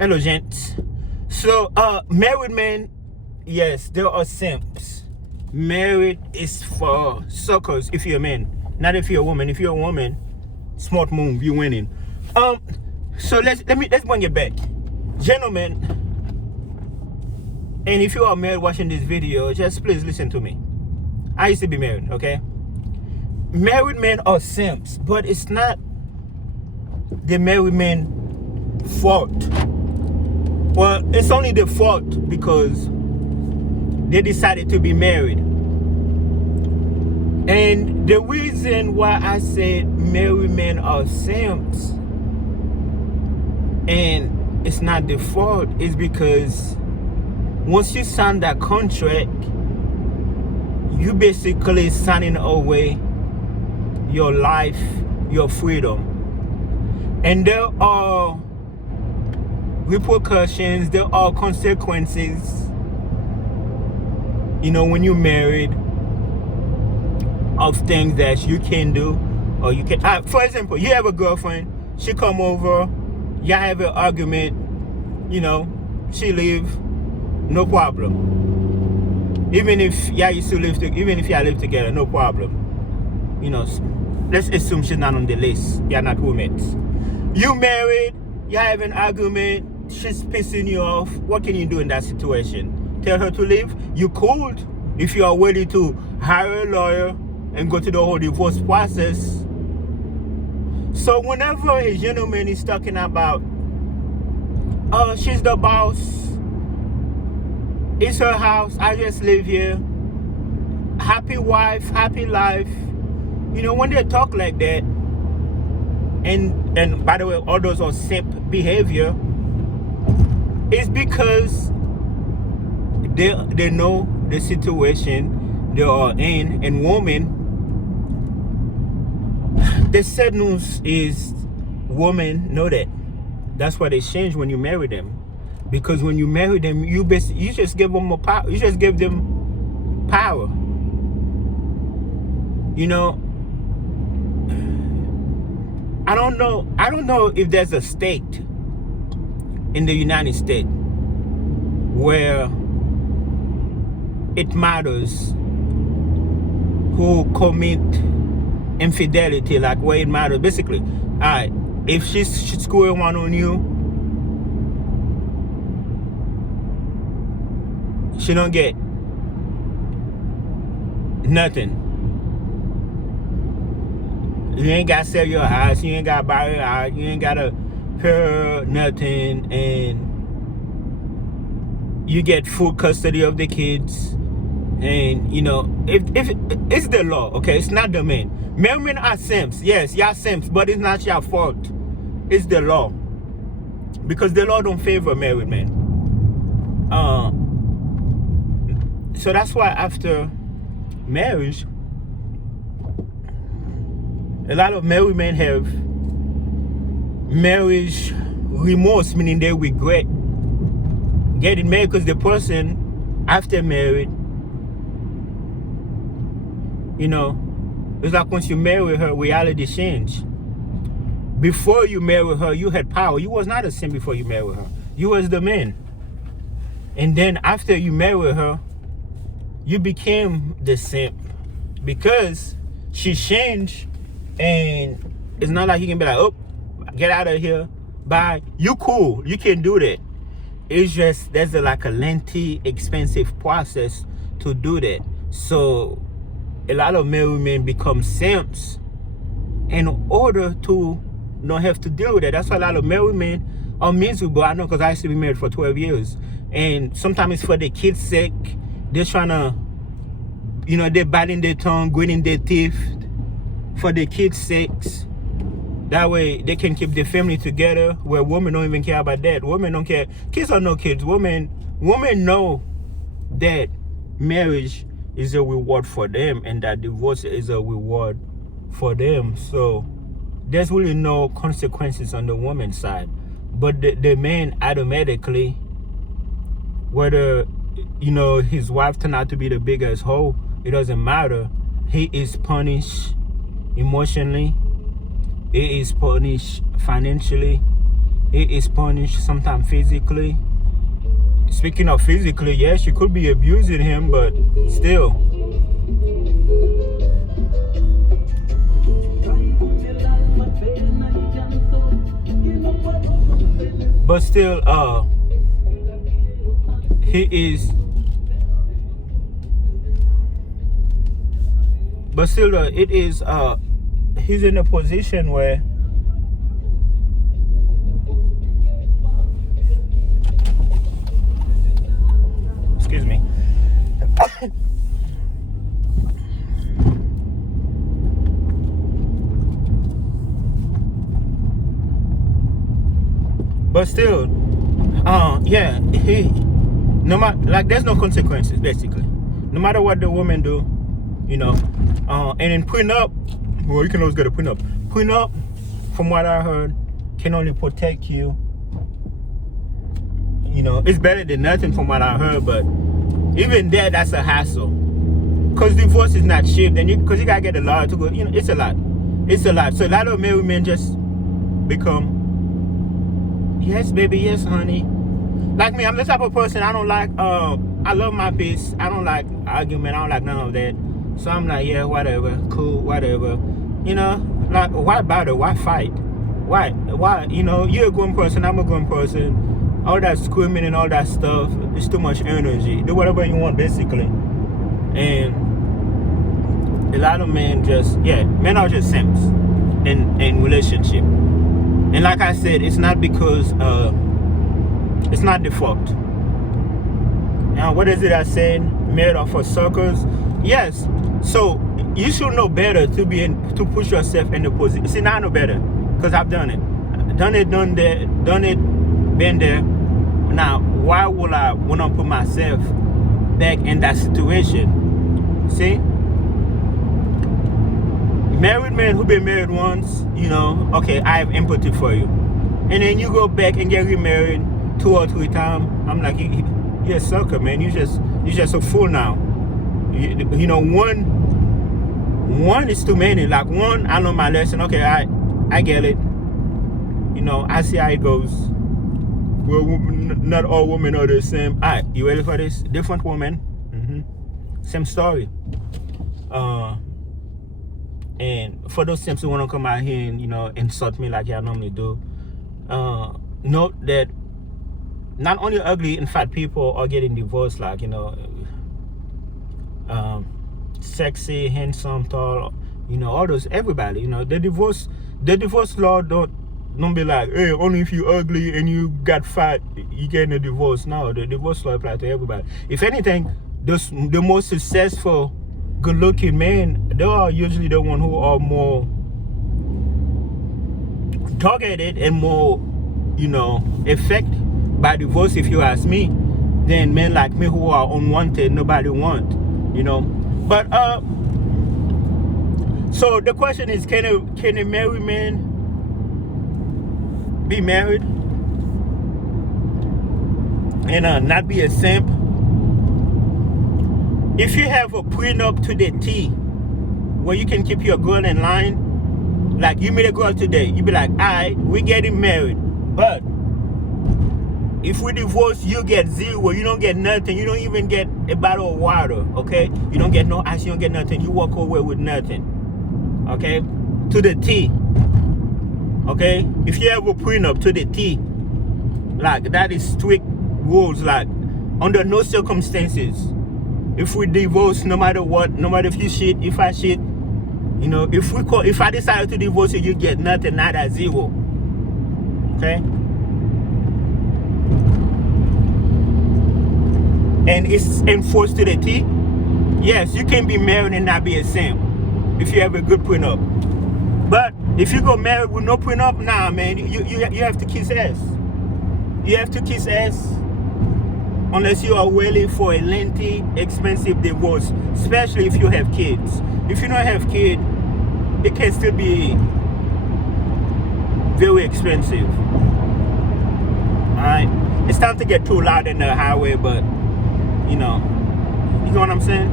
Hello, gents. So, married men, yes, there are simps. Married is for suckers if you're a man, not if you're a woman. If you're a woman, smart move, you winning. So let's bring it back, gentlemen. And if you are married watching this video, just please listen to me. I used to be married, okay? Married men are simps, but it's not the married men fault. Well, it's only the fault because they decided to be married. And the reason why I said married men are simps and it's not the fault is because once you sign that contract, you basically signing away your life, your freedom. And there are repercussions, there are consequences, you know, when you're married, of things that you can do or you can. For example, you have a girlfriend, she come over, y'all have an argument, you know, she leave, no problem. Even if y'all used to live, even if y'all live together, no problem. You know, let's assume she's not on the list. Y'all not roommates. You married, y'all have an argument, she's pissing you off. What can you do in that situation? Tell her to leave? You could, if you are ready to hire a lawyer and go to the whole divorce process. So whenever a gentleman is talking about, oh, she's the boss, it's her house, I just live here, happy wife, happy life, you know, when they talk like that, and by the way, all those are simp behavior, it's because they know the situation they are in. And women, the sad news is women know that. That's why they change when you marry them. Because when you marry them, you just give them more power. You just give them power. You know, I don't know if there's a state in the United States where it matters who commit infidelity, like where it matters. Basically, alright, if she's scoring one on you, she don't get nothing. You ain't gotta sell your house, you ain't gotta buy your house, you ain't gotta pay her nothing, and you get full custody of the kids. And you know, if it's the law, okay, it's not the men. Men are simps, yes, y'all simps, but it's not your fault. It's the law, because the law don't favor married men. So that's why after marriage, a lot of married men have marriage remorse, meaning they regret getting married, because the person after married, you know, it's like once you marry her, reality changed. Before you married her, you had power. You was not a simp before you married her. You was the man. And then after you married her, you became the simp because she changed. And it's not like you can be like, oh, get out of here, bye. You cool, you can do that. It's just there's like a lengthy, expensive process to do that. So a lot of married men become simps in order to not have to deal with it. That's why a lot of married men are miserable. I know, because I used to be married for 12 years. And sometimes it's for the kids' sake. They're trying to, you know, they're biting their tongue, gritting their teeth for the kids' sakes. That way they can keep the family together, where women don't even care about that. Women don't care. Kids are no kids. Women know that marriage is a reward for them and that divorce is a reward for them. So there's really no consequences on the woman's side. But the man automatically, whether, you know, his wife turned out to be the biggest hoe, it doesn't matter. He is punished emotionally. He is punished financially. he is punished sometimes physically. Speaking of physically, yes, she could be abusing him, but still. But still, he is. But still, it is. He's in a position where. Excuse me. But still, yeah, no matter, like, there's no consequences basically. No matter what the woman do, you know. And in prenup, well, you can always get a prenup. Prenup, from what I heard, can only protect you. You know, it's better than nothing from what I heard, but even there, that's a hassle. Because divorce is not cheap, then because you gotta get a lawyer to go, you know, it's a lot. It's a lot. So a lot of married men just become, yes, baby, yes, honey. Like me, I'm the type of person, I don't like, I love my peace. I don't like argument. I don't like none of that. So I'm like, yeah, whatever, cool, whatever. You know, like, why bother? Why fight? Why? You know, you're a grown person, I'm a grown person. All that screaming and all that stuff, it's too much energy. Do whatever you want, basically. And a lot of men just, yeah, men are just simps in relationship. And like I said, it's not because, it's not the fault. Now, what is it I said? Married are for suckers? Yes. So you should know better to push yourself in the position. See, now I know better because I've done it. Done it, been there. Now, why would I want to put myself back in that situation? See? Married men who been married once, you know, okay, I have empathy for you. And then you go back and get remarried 2 or 3 times. I'm like, you're a sucker, man. You're just a fool now. You know, one is too many. Like, one, I know my lesson. Okay, I get it. You know, I see how it goes. Well, not all women are the same. All right, you ready for this? Different woman. Same story. And for those simps who want to come out here and, you know, insult me like I normally do, note that not only ugly and fat people are getting divorced, like, you know, sexy, handsome, tall, you know, all those, everybody, you know, the divorce law don't be like, hey, only if you ugly and you got fat, you getting a divorce. No, the divorce law applies to everybody. If anything, the most successful, good-looking men, they are usually the ones who are more targeted and more, you know, affected by divorce, if you ask me, than men like me who are unwanted, nobody want, you know. But so the question is, can a married man be married and not be a simp? If you have a prenup to the T, where you can keep your girl in line, like you meet a girl today, you be like, all right, we getting married, but if we divorce, you get 0, you don't get nothing, you don't even get a bottle of water, okay? You don't get no ice, you don't get nothing, you walk away with nothing, okay? To the T, okay? If you have a prenup to the T, like, that is strict rules, like, under no circumstances, if we divorce, no matter what, no matter if you shit, if I shit, you know, if I decide to divorce you, you get nothing, not at 0, okay? And it's enforced to the T. Yes, you can be married and not be a simp if you have a good prenup. But if you go married with no prenup, nah, man, you have to kiss ass. You have to kiss ass unless you are willing for a lengthy, expensive divorce, especially if you have kids. If you don't have kids, it can still be very expensive. Alright? It's time to get too loud in the highway, but you know what I'm saying?